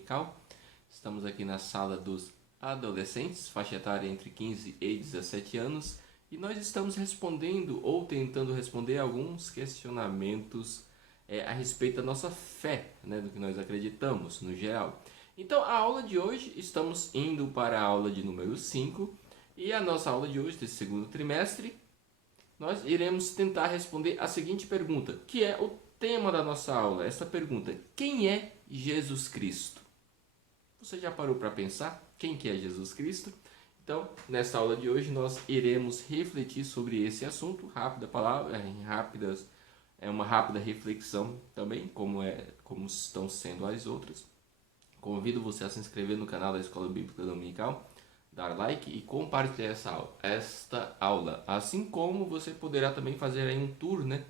dominical. Estamos aqui na sala dos adolescentes, faixa etária entre 15 e 17 anos, e nós estamos respondendo ou tentando responder alguns questionamentos a respeito da nossa fé, né, do que nós acreditamos no geral. Então, a aula de hoje, estamos indo para a aula de número 5, e a nossa aula de hoje, desse segundo trimestre, nós iremos tentar responder a seguinte pergunta, que é o tema da nossa aula. Essa pergunta: quem é Jesus Cristo? Você já parou para pensar quem que é Jesus Cristo? Então, nessa aula de hoje, nós iremos refletir sobre esse assunto. Rápida palavra, uma rápida reflexão também, como estão sendo as outras. Convido você a se inscrever no canal da Escola Bíblica Dominical, dar like e compartilhar esta aula. Assim como você poderá também fazer aí um tour, né?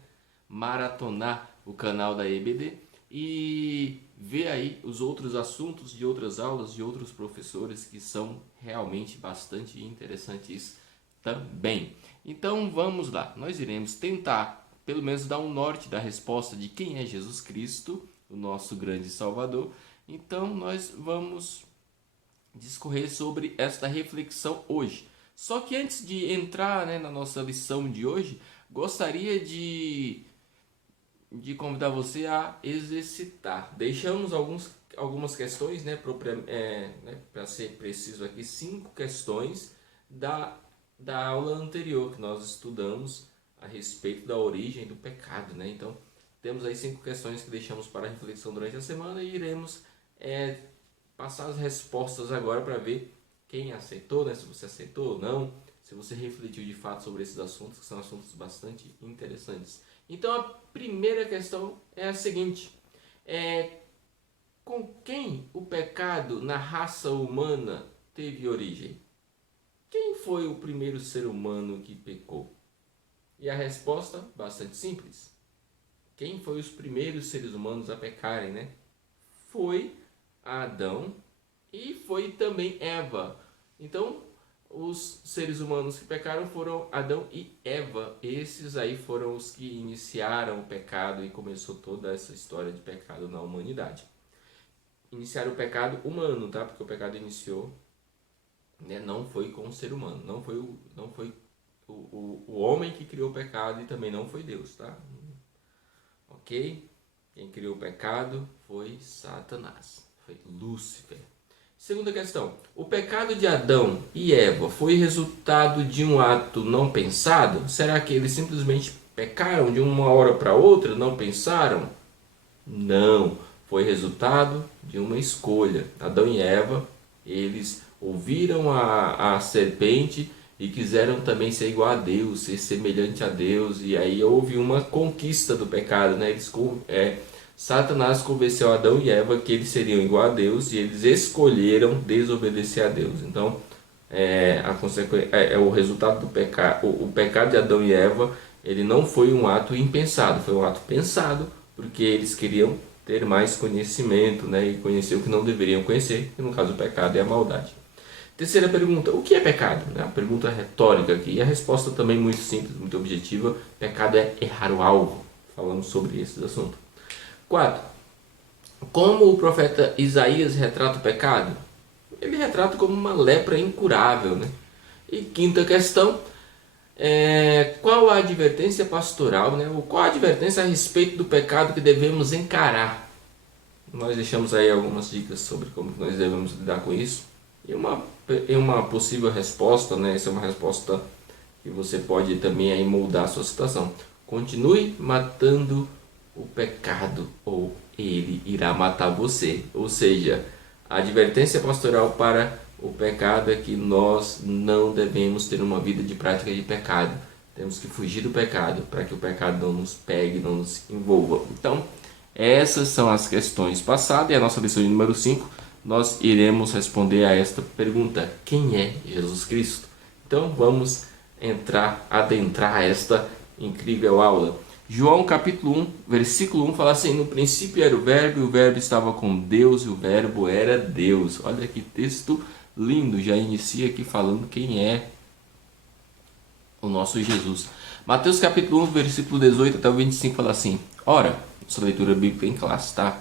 Maratonar o canal da EBD e ver aí os outros assuntos de outras aulas de outros professores que são realmente bastante interessantes também. Então vamos lá, nós iremos tentar pelo menos dar um norte da resposta de quem é Jesus Cristo, o nosso grande Salvador. Então nós vamos discorrer sobre esta reflexão hoje. Só que antes de entrar, né, na nossa lição de hoje, gostaria de convidar você a exercitar. Deixamos algumas questões, né, para ser preciso aqui, 5 questões da aula anterior que nós estudamos a respeito da origem do pecado, né? Então, temos aí 5 questões que deixamos para reflexão durante a semana e iremos passar as respostas agora para ver quem aceitou, né? Se você aceitou ou não, se você refletiu de fato sobre esses assuntos, que são assuntos bastante interessantes. Então a primeira questão é a seguinte: com quem o pecado na raça humana teve origem? Quem foi o primeiro ser humano que pecou? E a resposta, bastante simples. Quem foi os primeiros seres humanos a pecarem, né? Foi Adão e foi também Eva. Então, os seres humanos que pecaram foram Adão e Eva. Esses aí foram os que iniciaram o pecado e começou toda essa história de pecado na humanidade. Iniciaram o pecado humano, tá? Porque o pecado iniciou, né? Não foi com o ser humano, não foi o homem que criou o pecado e também não foi Deus, tá? Ok? Quem criou o pecado foi Satanás, foi Lúcifer. Segunda questão: o pecado de Adão e Eva foi resultado de um ato não pensado? Será que eles simplesmente pecaram de uma hora para outra, não pensaram? Não, foi resultado de uma escolha. Adão e Eva, eles ouviram a serpente e quiseram também ser igual a Deus, ser semelhante a Deus, e aí houve uma conquista do pecado, né? Satanás convenceu Adão e Eva que eles seriam igual a Deus e eles escolheram desobedecer a Deus. Então, o resultado do pecado. O pecado de Adão e Eva, ele não foi um ato impensado, foi um ato pensado, porque eles queriam ter mais conhecimento, né, e conhecer o que não deveriam conhecer, que no caso o pecado é a maldade. Terceira pergunta: o que é pecado? A pergunta retórica aqui, e a resposta também muito simples, muito objetiva: pecado é errar o alvo. Falamos sobre esse assunto. 4. Como o profeta Isaías retrata o pecado? Ele retrata como uma lepra incurável, né? E quinta questão: qual a advertência pastoral, né? Ou qual a advertência a respeito do pecado que devemos encarar? Nós deixamos aí algumas dicas sobre como nós devemos lidar com isso. E uma possível resposta, né? Essa é uma resposta que você pode também aí moldar a sua situação. Continue matando o pecado ou ele irá matar você. Ou seja, a advertência pastoral para o pecado é que nós não devemos ter uma vida de prática de pecado. Temos que fugir do pecado para que o pecado não nos pegue, não nos envolva. Então, essas são as questões passadas e a nossa lição de número 5, nós iremos responder a esta pergunta: quem é Jesus Cristo? Então vamos adentrar esta incrível aula. João capítulo 1, versículo 1 fala assim: no princípio era o verbo, e o verbo estava com Deus, e o verbo era Deus. Olha que texto lindo, já inicia aqui falando quem é o nosso Jesus. Mateus capítulo 1, versículo 18 até o 25 fala assim: ora, essa leitura bíblica em classe, tá?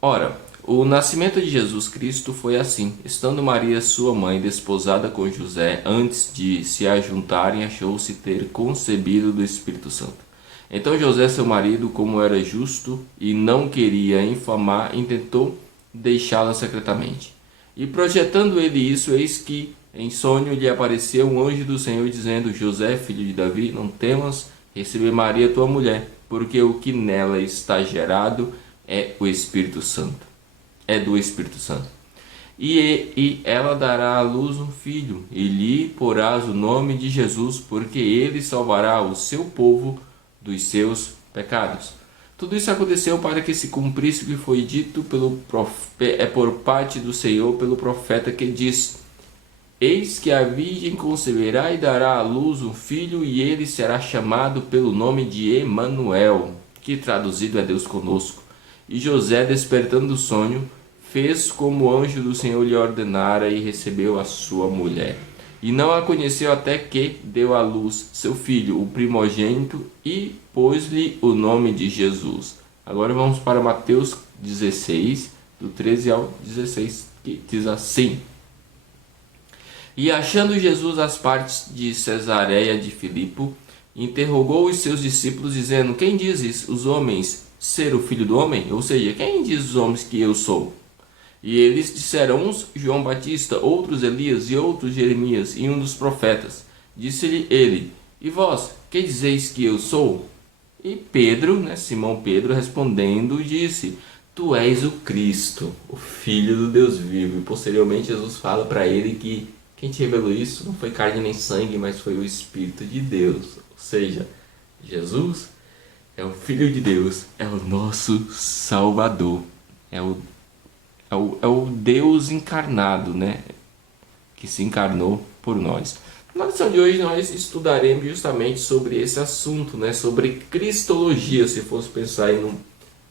Ora, O nascimento de Jesus Cristo foi assim. Estando Maria, sua mãe, desposada com José, antes de se ajuntarem, achou-se ter concebido do Espírito Santo. Então José, seu marido, como era justo e não queria infamar, intentou deixá-la secretamente. E projetando ele isso, eis que em sonho lhe apareceu um anjo do Senhor, dizendo: José, filho de Davi, não temas receber Maria, tua mulher, porque o que nela está gerado é o Espírito Santo. É do Espírito Santo. E ela dará à luz um filho, e lhe porás o nome de Jesus, porque ele salvará o seu povo dos seus pecados. Tudo isso aconteceu para que se cumprisse o que foi dito por parte do Senhor pelo profeta, que diz: Eis que a virgem conceberá e dará à luz um filho, e ele será chamado pelo nome de Emanuel, que traduzido é Deus conosco. E José, despertando do sonho, fez como o anjo do Senhor lhe ordenara e recebeu a sua mulher. E não a conheceu até que deu à luz seu filho, o primogênito, e pôs-lhe o nome de Jesus. Agora vamos para Mateus 16, do 13 ao 16, que diz assim: E achando Jesus as partes de Cesareia de Filipe, interrogou os seus discípulos, dizendo: Quem dizes os homens ser o Filho do Homem? Ou seja, quem diz os homens que eu sou? E eles disseram: uns João Batista, outros Elias, e outros Jeremias, e um dos profetas. Disse-lhe ele: E vós, que dizeis que eu sou? E Pedro, Simão Pedro, respondendo, disse: Tu és o Cristo, o Filho do Deus vivo. E posteriormente Jesus fala para ele que quem te revelou isso não foi carne nem sangue, mas foi o Espírito de Deus. Ou seja, Jesus é o Filho de Deus, é o nosso Salvador, é o Deus encarnado, que se encarnou por nós. Na lição de hoje nós estudaremos justamente sobre esse assunto, sobre cristologia, se fosse pensar em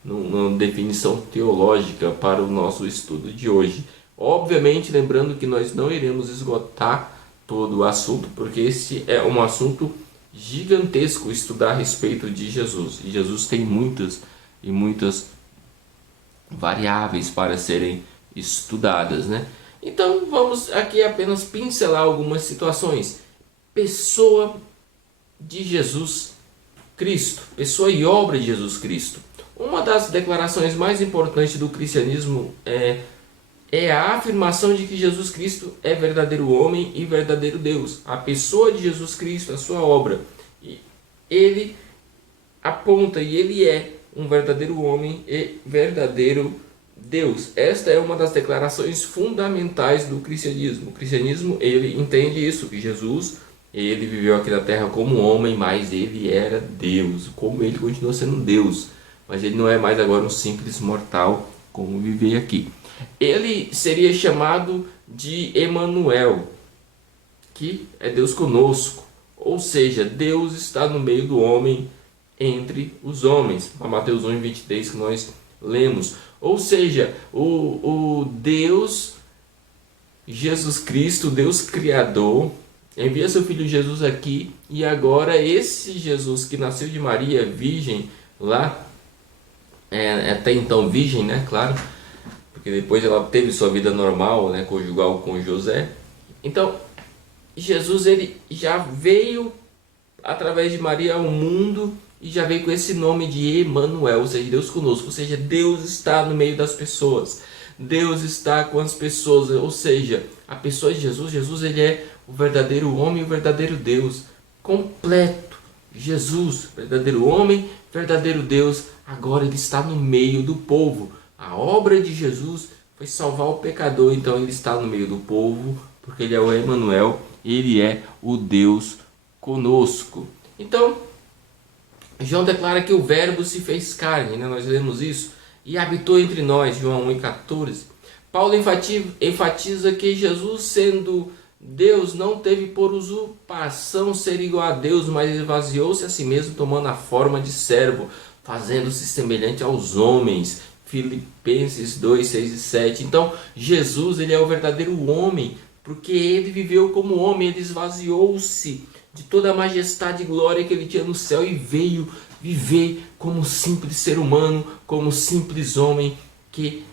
numa definição teológica para o nosso estudo de hoje. Obviamente, lembrando que nós não iremos esgotar todo o assunto, porque esse é um assunto gigantesco, estudar a respeito de Jesus. E Jesus tem muitas e muitas variáveis para serem estudadas, Então vamos aqui apenas pincelar algumas situações. Pessoa de Jesus Cristo, pessoa e obra de Jesus Cristo. Uma das declarações mais importantes do cristianismo é a afirmação de que Jesus Cristo é verdadeiro homem e verdadeiro Deus. A pessoa de Jesus Cristo, a sua obra, ele aponta e ele é um verdadeiro homem e verdadeiro Deus. Esta é uma das declarações fundamentais do cristianismo. O cristianismo, ele entende isso, que Jesus, ele viveu aqui na terra como homem, mas ele era Deus, como ele continua sendo Deus, mas ele não é mais agora um simples mortal como viver aqui. Ele seria chamado de Emanuel, que é Deus conosco, ou seja, Deus está no meio do homem, entre os homens, a Mateus 1:23 que nós lemos. Ou seja, o Deus Jesus Cristo, Deus Criador, envia seu Filho Jesus aqui, e agora esse Jesus que nasceu de Maria, virgem, lá, até então virgem, claro, porque depois ela teve sua vida normal, conjugal com José. Então, Jesus, ele já veio através de Maria ao mundo, e já veio com esse nome de Emanuel, ou seja, Deus conosco, ou seja, Deus está no meio das pessoas, Deus está com as pessoas, ou seja, a pessoa de Jesus, Jesus ele é o verdadeiro homem e o verdadeiro Deus, completo. Jesus, verdadeiro homem, verdadeiro Deus, agora ele está no meio do povo. A obra de Jesus foi salvar o pecador, então ele está no meio do povo, porque ele é o Emanuel, ele é o Deus conosco. Então, João declara que o verbo se fez carne, nós lemos isso, e habitou entre nós, João 1:14. Paulo enfatiza que Jesus, sendo Deus, não teve por usurpação ser igual a Deus, mas esvaziou-se a si mesmo, tomando a forma de servo, fazendo-se semelhante aos homens. Filipenses 2, 6 e 7. Então, Jesus, ele é o verdadeiro homem, porque ele viveu como homem, ele esvaziou-se de toda a majestade e glória que ele tinha no céu e veio viver como simples ser humano, como simples homem que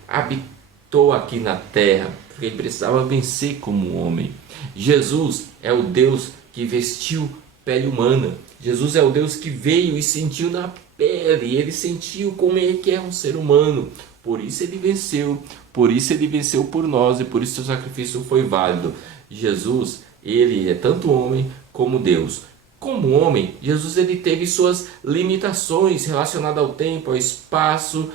habitou aqui na terra, porque ele precisava vencer como homem. Jesus é o Deus que vestiu pele humana. Jesus é o Deus que veio e sentiu na pele, ele sentiu como é que é um ser humano. Por isso ele venceu, por isso ele venceu por nós e por isso seu sacrifício foi válido. Jesus, ele é tanto homem como Deus. Como homem, Jesus ele teve suas limitações relacionadas ao tempo, ao espaço,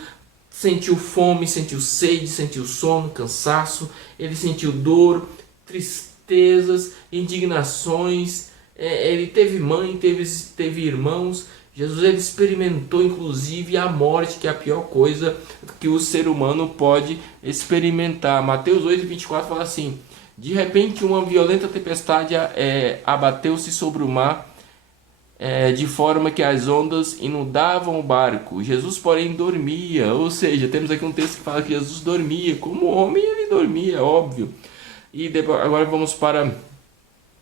sentiu fome, sentiu sede, sentiu sono, cansaço, ele sentiu dor, tristezas, indignações, ele teve mãe, teve irmãos. Jesus ele experimentou inclusive a morte, que é a pior coisa que o ser humano pode experimentar. Mateus 8:24 fala assim: de repente uma violenta tempestade abateu-se sobre o mar, de forma que as ondas inundavam o barco. Jesus, porém, dormia. Ou seja, temos aqui um texto que fala que Jesus dormia. Como homem, ele dormia, óbvio. E depois, agora vamos para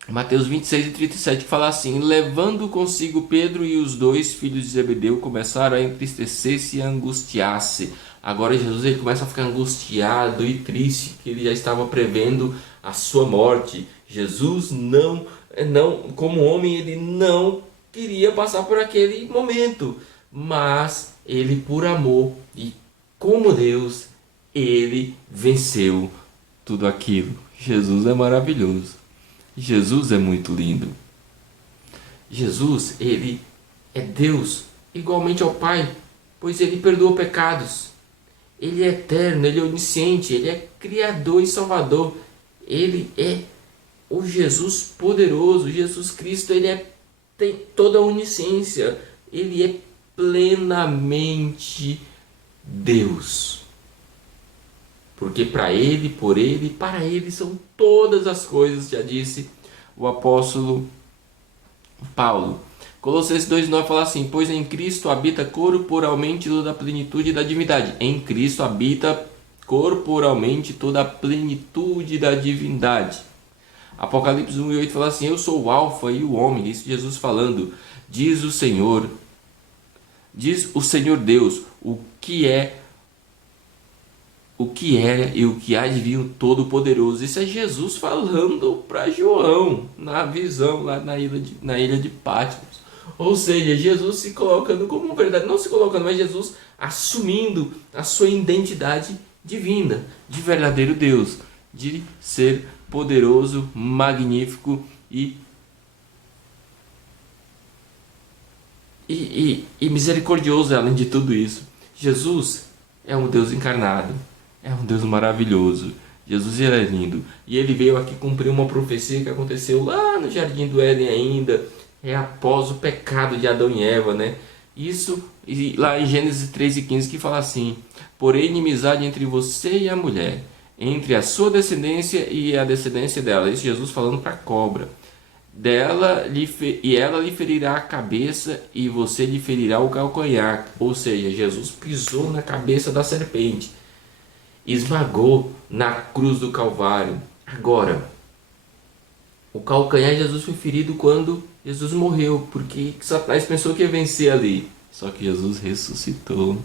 Mateus 26:37, que fala assim: levando consigo Pedro e os dois filhos de Zebedeu, começaram a entristecer-se e a angustiar-se. Agora Jesus ele começa a ficar angustiado e triste, que ele já estava prevendo a sua morte. Jesus não, como homem, ele não queria passar por aquele momento, mas ele, por amor e como Deus, ele venceu tudo aquilo. Jesus é maravilhoso. Jesus é muito lindo. Jesus, ele é Deus igualmente ao Pai, pois ele perdoa pecados. Ele é eterno, ele é onisciente, ele é Criador e Salvador. Ele é o Jesus poderoso. Jesus Cristo, ele tem toda a onisciência. Ele é plenamente Deus. Porque para ele, por ele, para ele são todas as coisas, já disse o apóstolo Paulo. Colossenses 2:9 fala assim: pois em Cristo habita corporalmente toda a plenitude da divindade. Em Cristo habita corporalmente toda a plenitude da divindade. Apocalipse 1:8 fala assim: eu sou o alfa e o ômega. Isso Jesus falando. Diz o Senhor Deus, o que é e o que há de vir, o Todo-Poderoso. Isso é Jesus falando para João, na visão lá na ilha de Patmos. Ou seja, Jesus se colocando como verdade, não se colocando, mas Jesus assumindo a sua identidade divina, de verdadeiro Deus, de ser poderoso, magnífico e misericordioso além de tudo isso. Jesus é um Deus encarnado. É um Deus maravilhoso. Jesus ele é lindo. E ele veio aqui cumprir uma profecia que aconteceu lá no Jardim do Éden ainda. Após o pecado de Adão e Eva, né? Isso lá em Gênesis 3:15 que fala assim: porém inimizade entre você e a mulher, entre a sua descendência e a descendência dela. Isso Jesus falando para a cobra. Ela lhe ferirá a cabeça e você lhe ferirá o calcanhar. Ou seja, Jesus pisou na cabeça da serpente, esmagou na cruz do Calvário. Agora, o calcanhar de Jesus foi ferido quando Jesus morreu, porque Satanás pensou que ia vencer ali. Só que Jesus ressuscitou.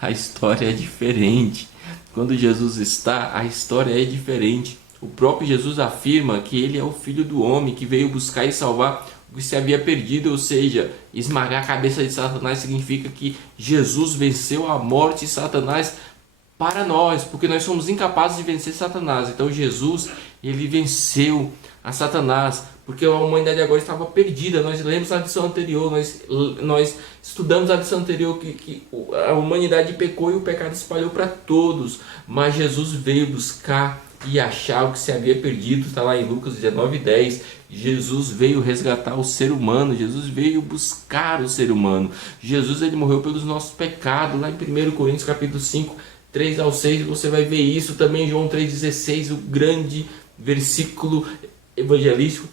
A história é diferente. Quando Jesus está, a história é diferente. O próprio Jesus afirma que ele é o Filho do Homem, que veio buscar e salvar o que se havia perdido. Ou seja, esmagar a cabeça de Satanás significa que Jesus venceu a morte e Satanás para nós, porque nós somos incapazes de vencer Satanás. Então Jesus, ele venceu a Satanás, porque a humanidade agora estava perdida. Nós lemos na lição anterior, nós estudamos a lição anterior que a humanidade pecou e o pecado espalhou para todos, mas Jesus veio buscar e achar o que se havia perdido. Está lá em Lucas 19:10. Jesus veio resgatar o ser humano, Jesus veio buscar o ser humano. Jesus ele morreu pelos nossos pecados. Lá em 1 Coríntios capítulo 5, 3-6, você vai ver isso também. Em João 3,16, o grande versículo evangelístico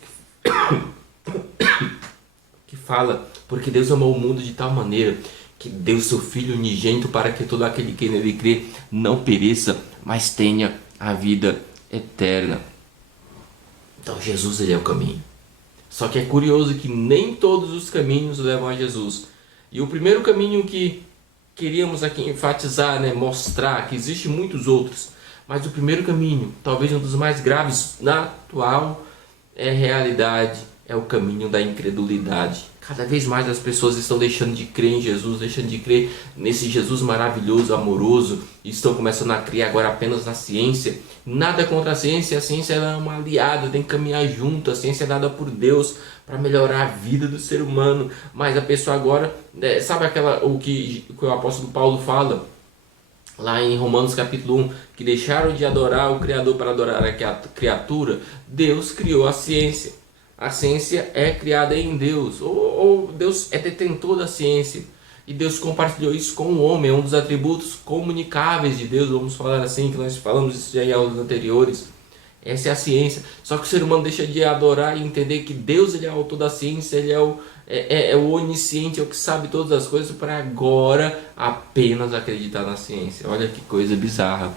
que fala: porque Deus amou o mundo de tal maneira que deu seu Filho unigênito, para que todo aquele que nele crê não pereça, mas tenha a vida eterna. Então Jesus ele é o caminho. Só que é curioso que nem todos os caminhos levam a Jesus. E o primeiro caminho que queríamos aqui enfatizar, né, mostrar que existem muitos outros, Mas o primeiro caminho, talvez um dos mais graves na atual realidade, é o caminho da incredulidade. Cada vez mais as pessoas estão deixando de crer em Jesus, deixando de crer nesse Jesus maravilhoso, amoroso, e estão começando a crer agora apenas na ciência. Nada contra a ciência ela é uma aliada, tem que caminhar junto. A ciência é dada por Deus para melhorar a vida do ser humano. Mas a pessoa agora, sabe o que o apóstolo Paulo fala lá em Romanos capítulo 1, que deixaram de adorar o Criador para adorar a criatura? Deus criou a ciência. A ciência é criada em Deus, ou Deus é detentor da ciência, e Deus compartilhou isso com o homem. É um dos atributos comunicáveis de Deus, vamos falar assim, que nós falamos isso já em aulas anteriores. Essa é a ciência. Só que o ser humano deixa de adorar e entender que Deus, ele é o autor da ciência, ele é o onisciente, é o que sabe todas as coisas, para agora apenas acreditar na ciência. Olha que coisa bizarra.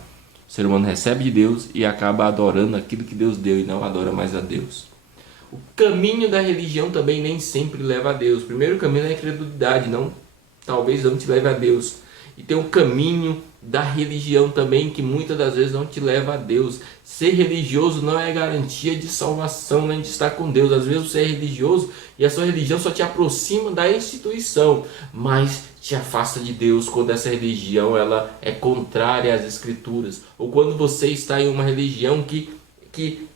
O ser humano recebe de Deus e acaba adorando aquilo que Deus deu e não adora mais a Deus. O caminho da religião também nem sempre leva a Deus. O primeiro caminho é a incredulidade, talvez não te leve a Deus. E tem o caminho da religião também, que muitas das vezes não te leva a Deus. Ser religioso não é garantia de salvação, nem de estar com Deus. Às vezes você é religioso e a sua religião só te aproxima da instituição, mas te afasta de Deus quando essa religião ela é contrária às Escrituras. Ou quando você está em uma religião que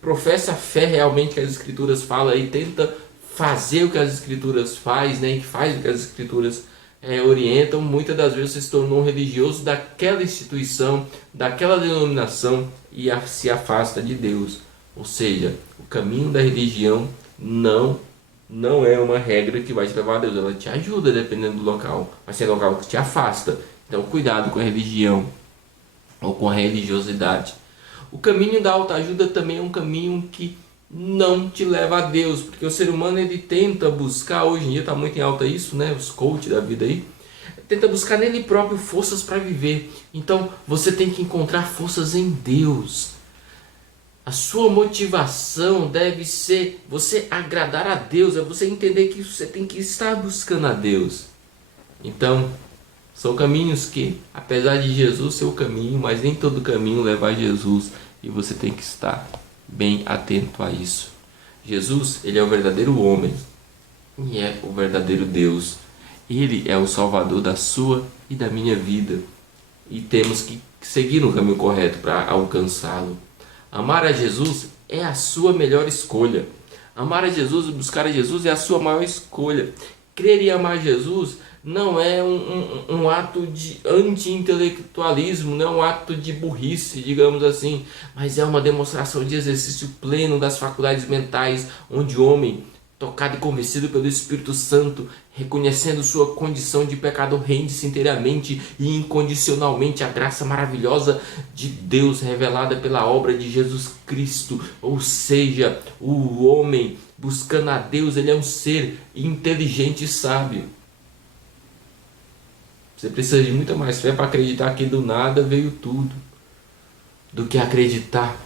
professa a fé realmente que as Escrituras falam e tenta fazer o que as Escrituras fazem, e que faz o que as Escrituras orientam. Muitas das vezes você se tornou um religioso daquela instituição, daquela denominação, e se afasta de Deus. Ou seja, o caminho da religião não é uma regra que vai te levar a Deus. Ela te ajuda dependendo do local, mas é um local que te afasta. Então cuidado com a religião ou com a religiosidade. O caminho da autoajuda também é um caminho que não te leva a Deus, porque o ser humano ele tenta buscar, hoje em dia está muito em alta isso, os coaches da vida aí, tenta buscar nele próprio forças para viver. Então você tem que encontrar forças em Deus. A sua motivação deve ser você agradar a Deus, é você entender que você tem que estar buscando a Deus. Então, são caminhos que, apesar de Jesus ser o caminho, mas nem todo caminho leva a Jesus, e você tem que estar bem atento a isso. Jesus, ele é o verdadeiro homem e é o verdadeiro Deus. Ele é o Salvador da sua e da minha vida, e temos que seguir no caminho correto para alcançá-lo. Amar a Jesus é a sua melhor escolha. Amar a Jesus e buscar a Jesus é a sua maior escolha. Crer e amar Jesus não é um ato de anti-intelectualismo, não é um ato de burrice, digamos assim, mas é uma demonstração de exercício pleno das faculdades mentais, onde o homem, tocado e convencido pelo Espírito Santo, reconhecendo sua condição de pecador, rende-se inteiramente e incondicionalmente à graça maravilhosa de Deus revelada pela obra de Jesus Cristo. Ou seja, o homem buscando a Deus, ele é um ser inteligente e sábio. Você precisa de muita mais fé para acreditar que do nada veio tudo, do que acreditar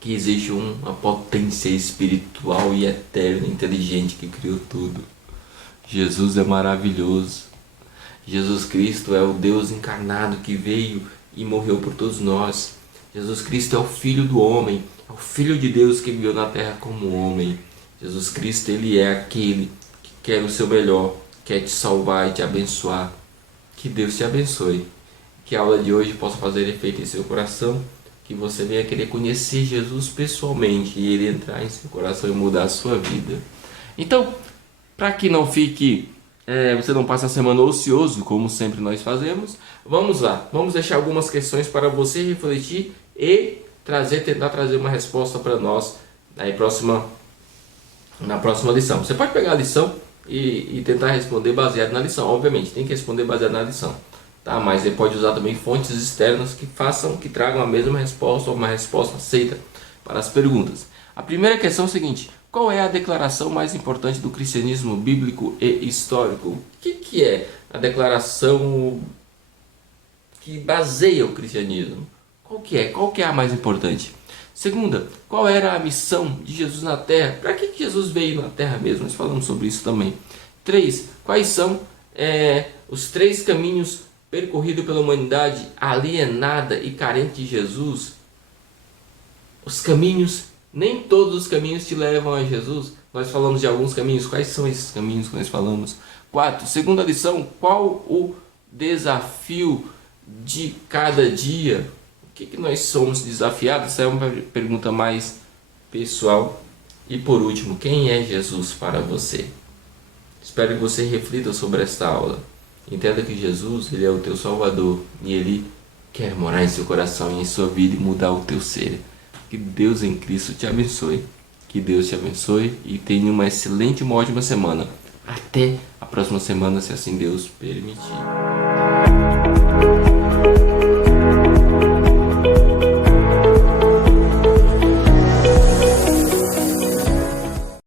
que existe uma potência espiritual e eterna, inteligente, que criou tudo. Jesus é maravilhoso. Jesus Cristo é o Deus encarnado que veio e morreu por todos nós. Jesus Cristo é o Filho do homem, é o Filho de Deus que viveu na terra como homem. Jesus Cristo, ele é aquele que quer o seu melhor, quer te salvar e te abençoar. Que Deus te abençoe. Que a aula de hoje possa fazer efeito em seu coração. Que você venha querer conhecer Jesus pessoalmente e ele entrar em seu coração e mudar a sua vida. Então, para que não fique, você não passe a semana ocioso, como sempre nós fazemos, vamos lá. Vamos deixar algumas questões para você refletir e tentar trazer uma resposta para nós na próxima lição. Você pode pegar a lição e tentar responder baseado na lição. Obviamente, tem que responder baseado na lição. Tá? Mas você pode usar também fontes externas que tragam a mesma resposta ou uma resposta aceita para as perguntas. A primeira questão é a seguinte: qual é a declaração mais importante do cristianismo bíblico e histórico? O que é a declaração que baseia o cristianismo? Qual que é a mais importante? Segunda, qual era a missão de Jesus na Terra? Para que Jesus veio na Terra mesmo? Nós falamos sobre isso também. 3, quais são os 3 caminhos percorrido pela humanidade alienada e carente de Jesus, os caminhos, nem todos os caminhos te levam a Jesus. Nós falamos de alguns caminhos. Quais são esses caminhos que nós falamos? 4. Segunda lição, qual o desafio de cada dia? O que nós somos desafiados? Essa é uma pergunta mais pessoal. E por último, quem é Jesus para você? Espero que você reflita sobre esta aula. Entenda que Jesus, Ele é o teu Salvador e Ele quer morar em seu coração e em sua vida e mudar o teu ser. Que Deus em Cristo te abençoe. Que Deus te abençoe e tenha uma excelente e uma ótima semana. Até a próxima semana, se assim Deus permitir.